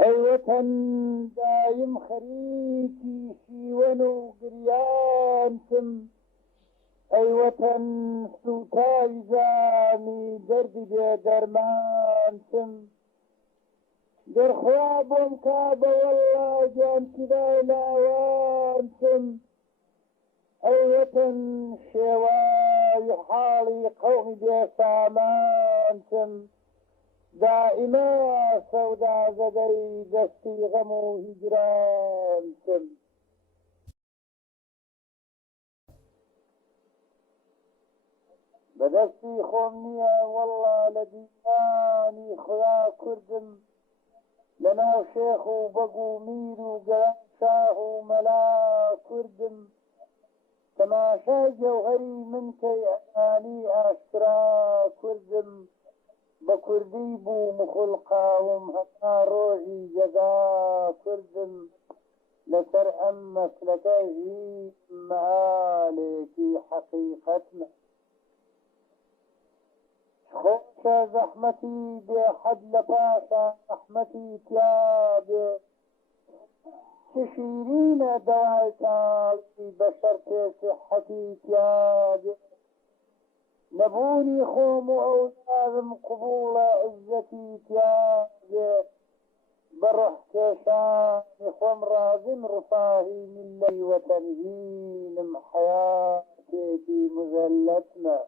ئەی وەتەن دایم خەریکی شیوەن و گریانتم ئەی وەتەن سوتاوی زامی دەردی بێدەرمانتم دەرخوا بۆم کا بە وەڵڵا جانتیدای لاوانتم ئەی وەتەن شێوای حاڵی قەومی بێسامانتم دائما سەودا زەدەی دەستی غەم و هیجرانتم بەدەستی خۆم نییە وەڵڵا لە دیوانی خۆیا کوردم لەناو شێخ و بەگ و میر و گەران شاه و مەلا کوردم تەماشای جەوهەری من کەی ئەنانی ئاشکرا کوردم بە کوردی بوو مخولقاوم هەتا ڕۆژی جەزا کوردم لەسەر ئەم مەسلەکە هیچ مەعالێکی حەقیقەتمە خۆشە زەحمەتی بێحەد لە پاشە ئەحمەتی تیا بێ چ شیرینە دەوای تاڵی بە شەرتێ سحەتی تیا بێ نەبوونی خۆم و ئەولادم قبوڵە عزەتی تیا بێ بە ڕۆح کێشانی خۆم رازم ڕفاهی میلەی وەتەنهینم حەیاتێکی مزەلەتمە